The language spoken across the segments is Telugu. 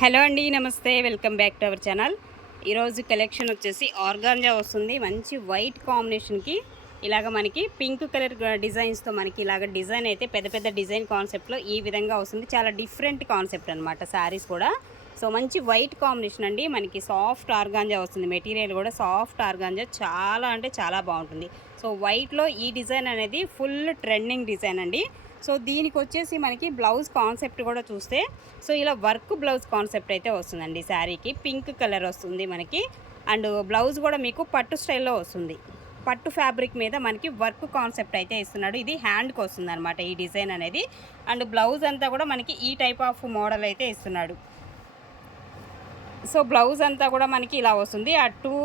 హలో అండి, నమస్తే. Welcome back to our channel. ఈరోజు కలెక్షన్ వచ్చేసి ఆర్గాంజా వస్తుంది. మంచి వైట్ కాంబినేషన్కి ఇలాగ మనకి పింక్ కలర్ డిజైన్స్తో మనకి ఇలాగ డిజైన్ అయితే పెద్ద పెద్ద డిజైన్ కాన్సెప్ట్లో ఈ విధంగా వస్తుంది. చాలా డిఫరెంట్ కాన్సెప్ట్ అనమాట శారీస్ కూడా. సో మంచి వైట్ కాంబినేషన్ అండి. మనకి సాఫ్ట్ ఆర్గాంజా వస్తుంది. మెటీరియల్ కూడా సాఫ్ట్ ఆర్గాంజా, చాలా అంటే చాలా బాగుంటుంది. సో వైట్లో ఈ డిజైన్ అనేది ఫుల్ ట్రెండింగ్ డిజైన్ అండి. సో దీనికి వచ్చేసి మనకి బ్లౌజ్ కాన్సెప్ట్ కూడా చూస్తే సో ఇలా వర్క్ బ్లౌజ్ కాన్సెప్ట్ అయితే వస్తుందండి. శారీకి పింక్ కలర్ వస్తుంది మనకి. అండ్ బ్లౌజ్ కూడా మీకు పట్టు స్టైల్లో వస్తుంది. పట్టు ఫ్యాబ్రిక్ మీద మనకి వర్క్ కాన్సెప్ట్ అయితే ఇస్తున్నాడు. ఇది హ్యాండ్కి వస్తుంది అనమాట ఈ డిజైన్ అనేది. అండ్ బ్లౌజ్ అంతా కూడా మనకి ఈ టైప్ ఆఫ్ మోడల్ అయితే ఇస్తున్నాడు. సో బ్లౌజ్ అంతా కూడా మనకి ఇలా వస్తుంది. ఆ 2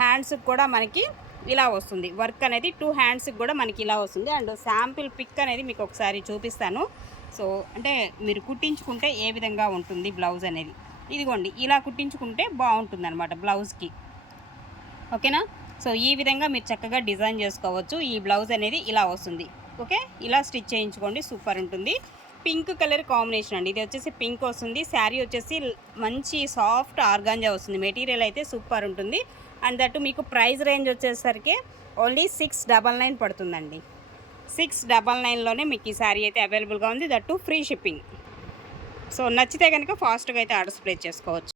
హ్యాండ్స్కి కూడా మనకి ఇలా వస్తుంది. వర్క్ అనేది 2 హ్యాండ్స్కి కూడా మనకి ఇలా వస్తుంది. అండ్ శాంపిల్ పిక్ అనేది మీకు ఒకసారి చూపిస్తాను. సో అంటే మీరు కుట్టించుకుంటే ఏ విధంగా ఉంటుంది బ్లౌజ్ అనేది. ఇదిగోండి, ఇలా కుట్టించుకుంటే బాగుంటుంది అనమాట బ్లౌజ్కి. ఓకేనా? సో ఈ విధంగా మీరు చక్కగా డిజైన్ చేసుకోవచ్చు. ఈ బ్లౌజ్ అనేది ఇలా వస్తుంది. ఓకే, ఇలా స్టిచ్ చేయించుకోండి, సూపర్ ఉంటుంది. పింక్ కలర్ కాంబినేషన్ అండి. ఇది వచ్చేసి పింక్ వస్తుంది. శారీ వచ్చేసి మంచి సాఫ్ట్ ఆర్గాంజా వస్తుంది. మెటీరియల్ అయితే సూపర్ ఉంటుంది. అండ్ దట్టు మీకు ప్రైస్ రేంజ్ వచ్చేసరికి ఓన్లీ 699 పడుతుందండి. 699లోనే మీకు ఈ శారీ అయితే అవైలబుల్గా ఉంది. That free shipping. సో నచ్చితే కనుక ఫాస్ట్గా అయితే ఆర్డర్స్ ప్లేస్ చేసుకోవచ్చు.